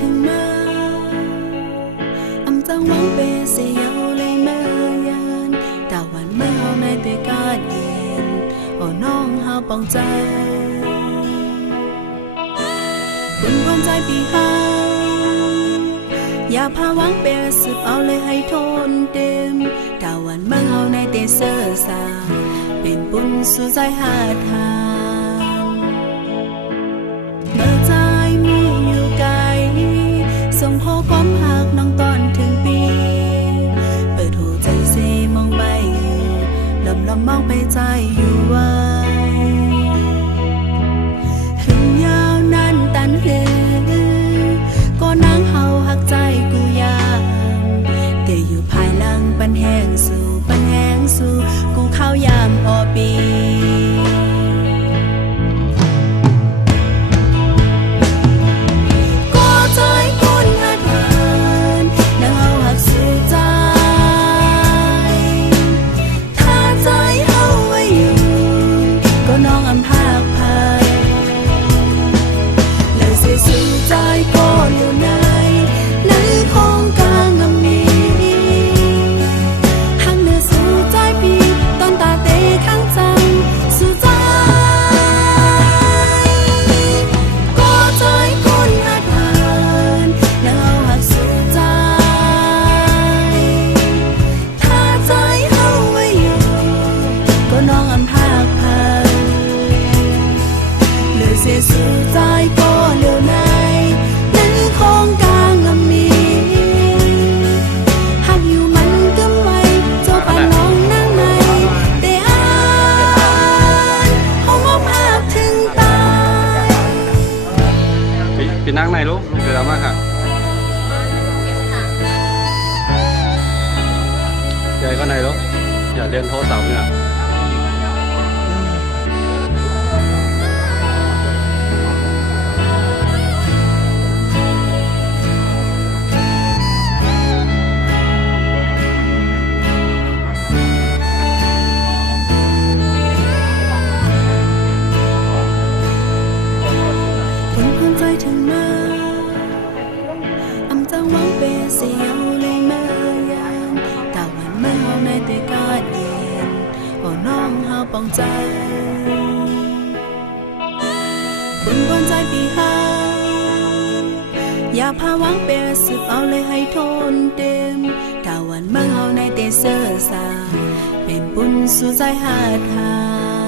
ถึงมาâm tăng vắng bề sẽ yêu lấy mơ yan đào hoàn mơ hao nay tươi ca điện ở non hao bằngใจบุญวันใจปีหาอย่าพาวังเปรสืบเอาเลยให้ทนเต็มดาวันเมื่อเฮาในเตเสอสาเป็นบุญสู่ใจหาทางเมื่อใจมีอยู่ไกลส่งข้อความหากน้องตอนถึงปีเปิดหัวใจเซมองไปลมลมมองไปใจอยู่ไว้ถึงยาวนั้นตันหือก็นางเฮาหักใจกูยามแต่อยู่ภายหลังปันแห้งสู่กูเข้ายามพอปีก็ใจคนหักหานนางเฮาหักสู่ใจถ้าใจเฮาไว้อยู่ก็น้องอำภาคภัยเลยเสียสู่ใจก็อยู่ในของกลางอำมีหักเนื้อสู่ใจพี่ตอนตาเตะข้างจังสู่ใจก็ใจคนหักหานนางเอาหักสู่ใจถ้าใจเฮาไว้อยู่ก็น้องอำภาคภัยเลยเสียสู่ใจก็เหลียวในของกลางอำมีหักอยู่มันก็ไม่เจ้าป่าน้องนั่งในแต่อ่านเขามอบภาพถึงตายพี่นั่งไหนลูกเดี๋ยวมาค่ะยายก็ไหนลูกอย่าเรียนโทรศัพท์เนี่ยถึงมาâm tăng vắng bề sẽ yêu lấy mơ yan đào hoàn mơ hao nay tươi ca điện ở non hao bằngใจบุญวันใจปีหาอย่าพาวังเปรสืบเอาเลยให้ทนเต็มดาวันเมื่อเฮาในเตเสอสาเป็นบุญสู่ใจหาทาง